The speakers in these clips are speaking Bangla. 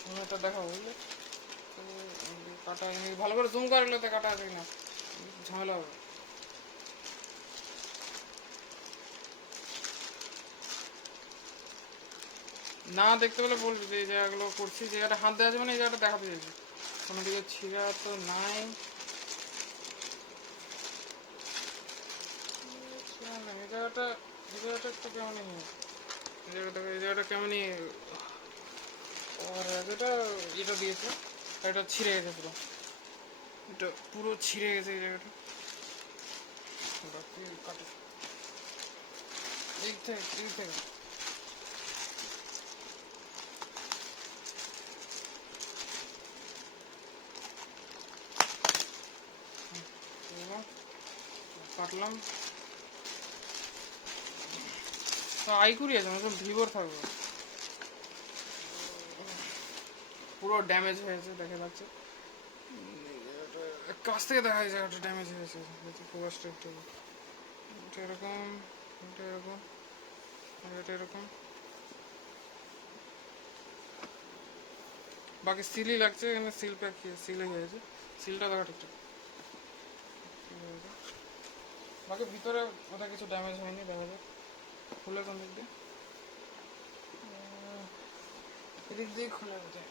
প্রথমে এটা দেখাবো, বুঝলে? তো কাটা ভালো করে জুম করে নিলে তো কাটা আছে কিনা, ঝামেলা হবে। না দেখতে পেলে বলবি যে এই জায়গাগুলো করছি, জায়গাটা হাত দেওয়া আছে মানে এই জায়গাটা দেখাতে চাইছি। কোনো দিকে ছিঁড়া তো নাই, এই জায়গাটা একটু কেমনই, এই জায়গাটা কেমনই এটা এটা দিয়েছে, এটা ছিঁড়ে গেছে পুরো, এটা পুরো ছিঁড়ে গেছে এই জায়গাটা। বাকি কাটে এই থেকে কাটলাম। তো আইকুরি আছে, মানে ভিভোর থাকবে, পুরো ড্যামেজ হয়েছে দেখা যাচ্ছে, কাছ থেকে দেখা যায় জায়গাটা ড্যামেজ হয়েছে, প্রবাসটা একটু এটা এরকম, এটা এরকম, এটা এরকম। বাকি সিলই লাগছে, এখানে সিল প্যাক সিলই হয়েছে, সিলটা দেখা ঠিকঠাক। বাকি ভিতরে ওটা কিছু ড্যামেজ হয়নি, দেখা যায়। খুলে কোন দিক দিয়ে, এদিক দিয়ে খুলে যায়।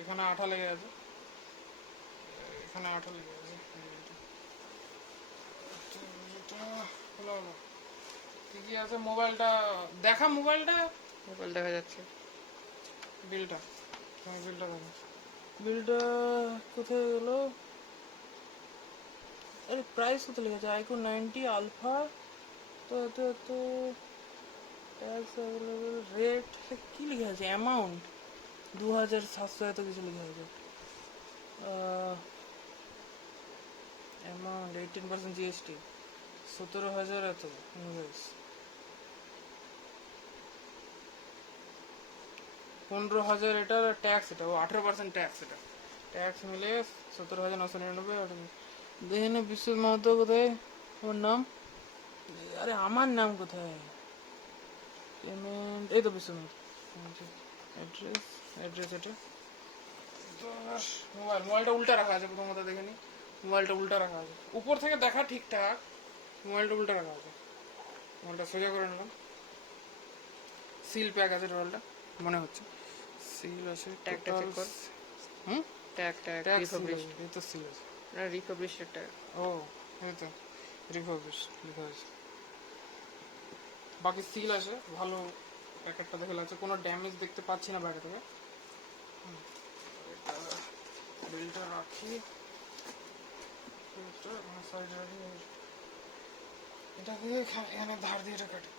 এখানে আঠা লেগে আছে, এখানে আঠা লেগে আছে, খোলা হলো। কি কি আছে মোবাইলটা দেখা, মোবাইল দেখা যাচ্ছে, বিলটা, তুমি বিলটা দেখো, বিলটা কোথায় গেলো? আরে প্রাইস কত লেগেছে, আইকন 90 আলফা, তো তো তো ট্যাক্স অ্যাভেলেবল, রেট কী লিখে আছে, অ্যামাউন্ট 2700 এত কিছু লিখে আছে, অ্যামাউন্ট 18% জিএসটি, 17,000 এত ইনভয়েস, 15,000 এটা ট্যাক্স, এটা 18% ট্যাক্স, এটা ট্যাক্স মিলে 17,999। দেখেন বিশ্বজিৎ মাহাতো কোথায়, ওর নাম, আরে আমার নাম কোথায়, পেমেন্ট এই তো বিশ্বজিৎ মাহাতো, অ্যাড্রেস অ্যাড্রেস এটা। মোবাইলটা উল্টা রাখা আছে, প্রথমত দেখে নি, মোবাইলটা উল্টা রাখা আছে, উপর থেকে দেখা ঠিকঠাক, মোবাইলটা উল্টা রাখা আছে। মোবাইলটা সোজা করে নিলাম, সিল প্যাক আছে টোটালটা মনে হচ্ছে, সিল আছে, ট্যাগটা চেক কর। হুম, ট্যাগ রিফাবলিশড, এই তো সিল আছে, না রিফাবলিশড ট্যাগ, ও এই তো রিফাবলিশড লেখা আছে। বাকি সিল আছে ভালো, প্যাকেটটা দেখে লাগছে, কোনো ড্যামেজ দেখতে পাচ্ছি না বাইরে থেকে। বিলটা রাখি, সাইডে রাখি, এটাকে এখানে ধার দিয়ে এটা কাটি।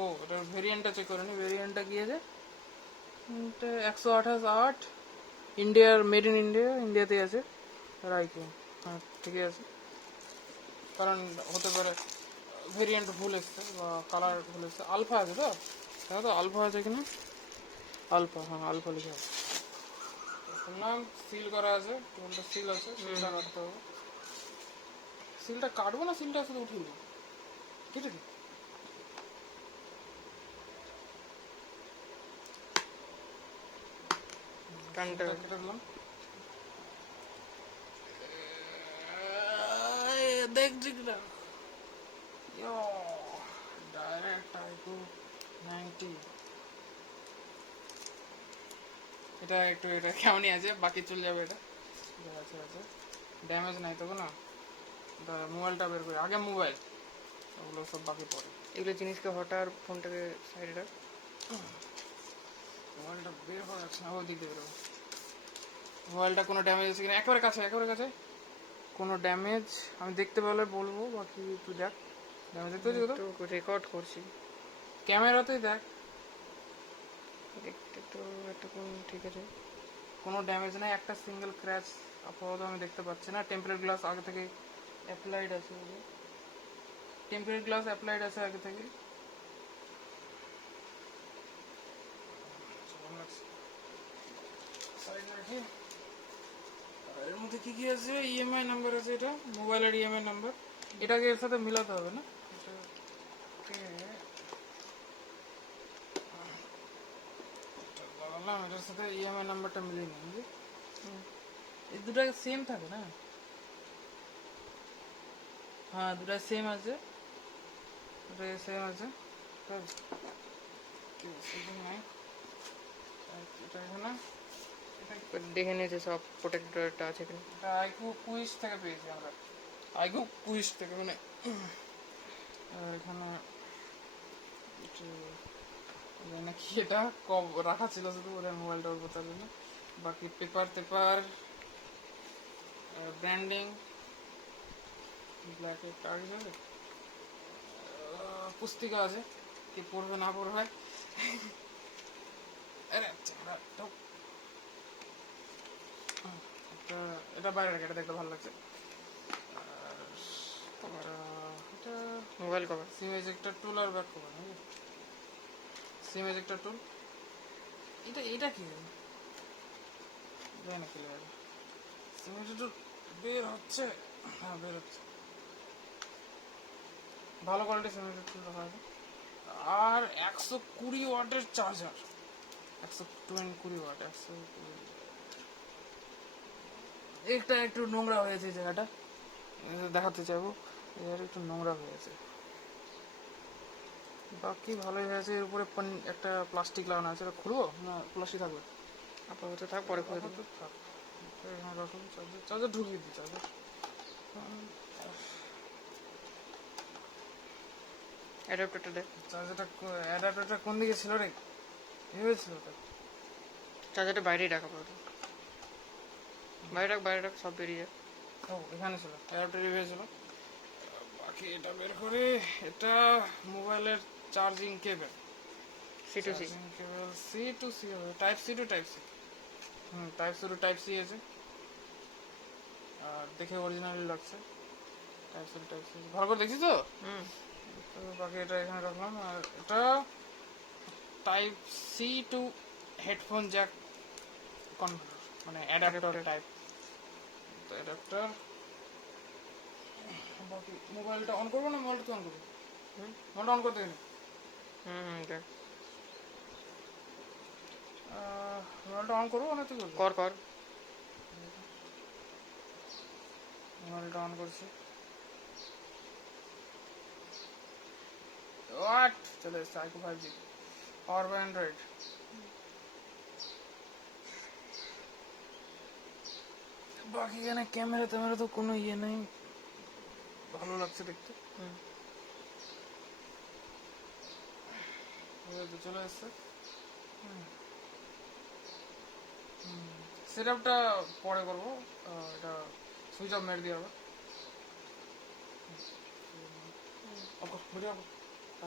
ও এটার ভেরিয়েন্টটা চেক করে নি, ভেরিয়েন্টটা কি আছে, 128 ইন্ডিয়ার, মেড ইন ইন্ডিয়া, ইন্ডিয়াতে আছে, আর আইকো, হ্যাঁ ঠিকই আছে, কারণ হতে পারে ভেরিয়েন্ট ভুল এসছে বা কালার ভুল এসছে। আলফা আছে তো, দেখো তো আলফা আছে কিনা, আলফা, হ্যাঁ আলফা লিখে আছে, শুনলাম সিল করা আছে, টোটালটা সিল আছে, সিলটা কাটতে হবে। সিলটা কাটবো না, সিলটা শুধু উঠিয়ে দেবো, কেটে দিই, কানটা কেটে দিলাম। দেখছি কিনা, ডাইরেক্ট আইকো 90, এটা একটু এটা কেমনই আছে, বাকি চলে যাবে, এটা আছে আছে, ড্যামেজ নাই তবু না। মোবাইলটা বের করি আগে, মোবাইল ওগুলো সব বাকি পড়ে, এগুলো জিনিসকে হঠাৎ ফোনটাকে সাইডে রাখ, মোবাইলটা বের হয়ে যাচ্ছে না, ওদিক দিয়ে বেরোবো। মোবাইলটা কোনো ড্যামেজ আছে কিনা, একেবারে কাছে, একেবারে কাছে, কোনো ড্যামেজ আমি দেখতে পেলে বলবো, বাকি তুই দেখ, ড্যামেজ দেখতে পাচ্ছি তো, রেকর্ড করছি, ক্যামেরাতেই দেখ, দেখতে তো এতক্ষণ ঠিক আছে, কোনো ড্যামেজ নেই, একটা সিঙ্গেল ক্র্যাচ আপাতত আমি দেখতে পাচ্ছি না। টেম্পারেট গ্লাস আগে থেকে অ্যাপ্লাইড আছে, টেম্পারেট গ্লাস অ্যাপ্লাইড আছে আগে থেকে, সাইডে রাখি। আর এর মধ্যে কি কি আছে? ইএমআই নাম্বার আছে, এটা মোবাইলের ইএমআই নাম্বার। এটাকে এর সাথে মিলাতে হবে না? এটাকে লাগালাম, এটার সাথে ইএমআই নাম্বারটা মিলিয়ে নিই বুঝলি? এই দুটা সেম থাকে না? হ্যাঁ, দুটা সেম আছে, দুটা সেম আছে। ঠিক আছে, সেদিন নাই এটা এখানে। দেখে নিয়েছে সব প্রোটেক্টরটা আছে কিনা। এটা আইকিউ কুইজ থেকে পেয়েছি আমরা, আইকিউ কুইজ থেকে, মানে এখানে নাকি এটা কম রাখা ছিল শুধু ওদের মোবাইলটা ওর বোতার জন্য। বাকি পেপার টেপার, ব্র্যান্ডিং, ব্ল্যাক একটা আগে যাবে, পুস্তিকা আছে, কি পড়বে না পড়বে। আরে আচ্ছা, এটা বাইরে রাখে, এটা দেখতে ভালো লাগছে। আর এটা মোবাইল কভার। সিম এজেক্টর টুল আর ব্যাক কভার, নাকি সিম এজেক্টর টুল। এটা এটা কি জানি না, কি লাগে সিম এজেক্টর টুল। বের হচ্ছে, হ্যাঁ বের হচ্ছে, ভালো কোয়ালিটির সিম এজেক্টর টুল রাখা আছে। আর 120 ওয়াটের চার্জার, 120 ওয়াট, 120। এটা একটু নোংরা হয়েছে জায়গাটা, দেখাতে চাইবো, জায়গাটা একটু নোংরা হয়েছে। বাকি ভালোই হয়েছে। এর উপরে একটা প্লাস্টিক লাগানো আছে, এটা খুলবো না প্লাস্টিক থাকবে? আপাতত থাক, পরে খুলে দেবো। থাক, এখানে রাখুন। চার্জার চার্জার ঢুকিয়ে দিই, চার্জার। অ্যাডাপ্টারটা দেখ। চার্জারটা, অ্যাডাপ্টারটা কোন দিকে ছিল রে? এভাবে ছিল ওটা? চার্জারটা বাইরেই রাখা পারো। বাইরে রাখ, সব বেরিয়ে যায়। ও এখানে ছিল, অ্যাডাপ্টার এভাবে ছিল। বাকি এটা বের করে, এটা মোবাইলের charging cable, C2C। Cable C to C হবে, type C to type C. Type C to type C আছে, আর দেখে অরিজিনালি লাগছে। Type C to type C ভালো করে দেখছি তো। তো বাকি এটা এখানে রাখলাম। আর এটা type C to headphone jack converter, মানে অ্যাডাপ্টার টাইপ। তো অ্যাডাপ্টার। বাকি মোবাইলটা অন করবো না, মোবাইলটা তুই অন করবি? মোবাইলটা অন করতে গেলে দেখ। মোবাইলটা অন করবো না তুই করবি? কর। মোবাইলটা অন করছি। হোয়াট চলে এসছে, আইকো 5G পাওয়ার বাই অ্যান্ড্রয়েড। বাকি এখানে ক্যামেরা ট্যামেরা তো কোনো ইয়ে নেই, ভালো লাগছে দেখতে। তো চলে এসছে। সেট আপটা পরে করবো, এটা সুইচ অফ মেরে দিয়ে হবে।